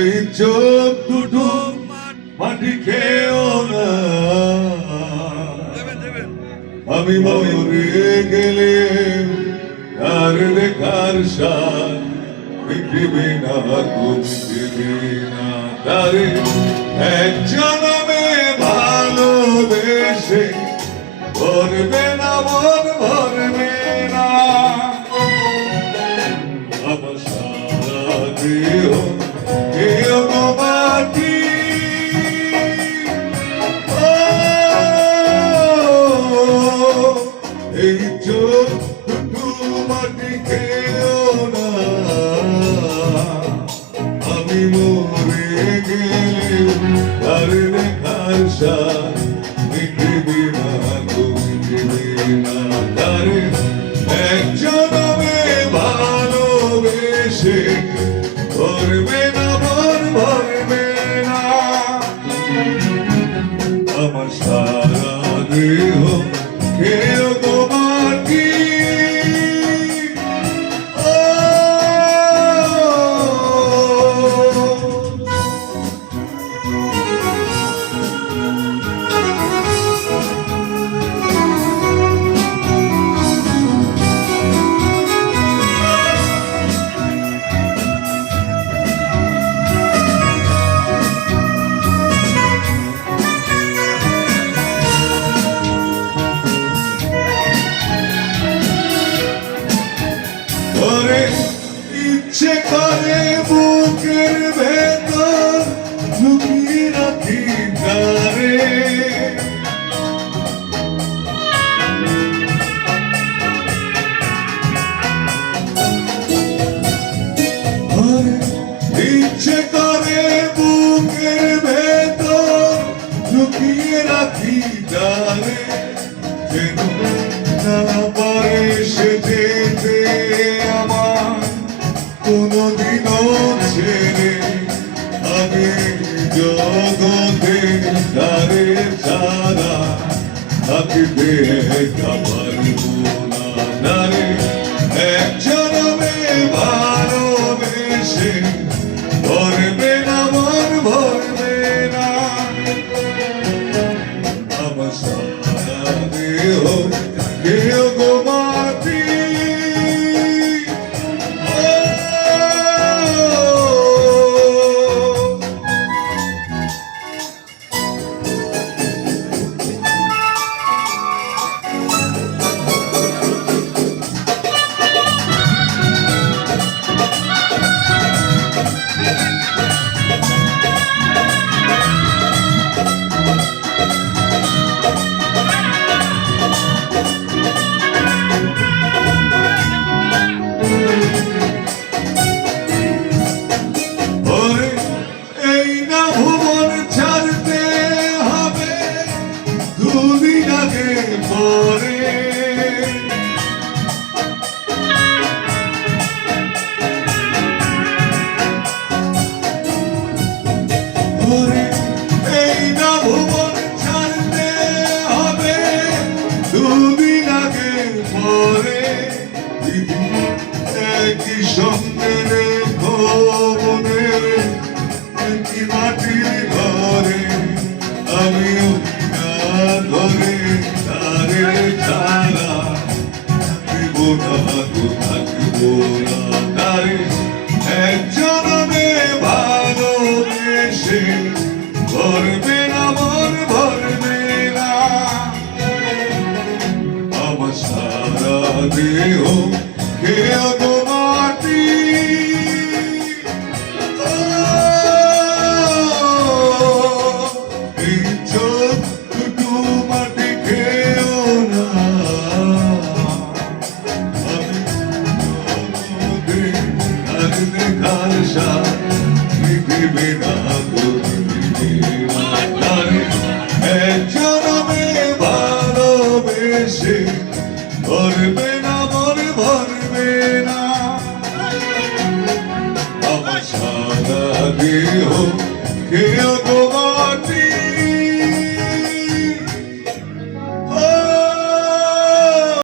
এই চোখ দুটো মাটি খেয়েও না, আমি মরে গেলে আর দেখার সাথ পৃথিবী না, তুমি দিবি না তারে এক জনমে ভালোবেসে, ভরবে না মন ভরবে না আমার সারা দেহ কেউ মাটি। এই চোখ দুটো মাটি খেয়েও না, আমি মরে গেলে আর দেখার সাথ পৃথিবী না, তুমি দিবি না তারে এক জনমে ভালোবেসে, ভরবে না মন ভরবে না আমার সারা দেহ কেউ মাটি। ইচ্ছে করে বুকের ভেতর লুকিয়ে রাখি তারে, ইচ্ছে করে বুকের ভেতর লুকিয়ে রাখি তারে, যেন না পারে সে যেতে আমার কোনদিনও ছেড়ে, আমি জগতে তারে ছাড়া থাকিতে পারব না নারে এক জনমে ভালোবেসে, ভরবে না মন ভরবে না আমার সারা দেহ কেউ মাটি। দুদিন আগে পরে একই সঙ্গে রেখো মনে, একই মাটির ঘরে আমিও ধরে তারে ছাড়া থাকিব না, থাকিব না তারে এক জনমে ভালোবেসে, ভরবে না মন ভরবে না আমার সারা দেহ কেউ মাটি। এই চোখ দুটো মাটি খেয়েও না, আমি আর দেখার সাথ পৃথিবী না,